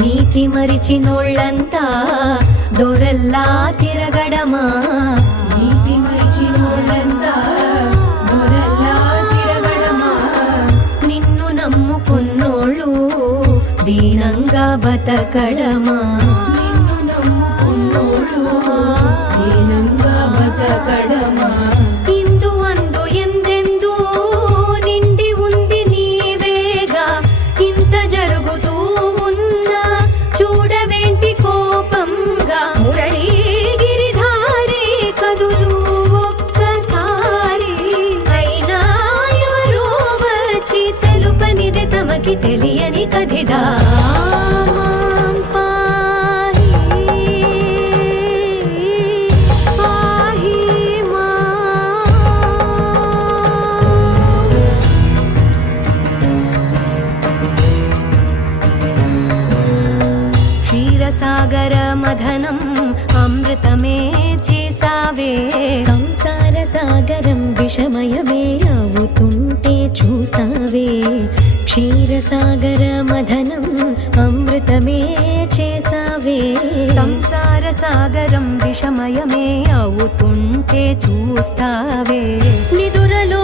నీతి మరిచినోళ్ళంతా దొరల్లా తిరగడమా, నీతి మరిచినోళ్ళంతా దొరల్లా తిరగడమా. నిన్ను నమ్ముకున్నోళ్ళు దీనంగా బతకడమా, నిన్ను నమ్ముకున్నోళ్ళు దీనంగా బతకడమా. ఇందు అందు ఎందెందు నిండి ఉంది నీవేగా, ఇంత జరుగుతూ ఉన్నా చూడవేంటి కోపంగా. మురళీగిరిధారి కదులు ఒక్కసారి, అయినా ఎవరో వచ్చి తెలుపనిది తమకి తెలియని కథిదా. క్షీరసాగర మథనం అమృతమే చేసావే, సంసార సాగరం విషమయమే అవుతుంటే చూస్తావే. క్షీరసాగర మథనం అమృతమే చేసావే, సంసార సాగరం విషమయమే అవుతుంటే చూస్తావే. నిదురలో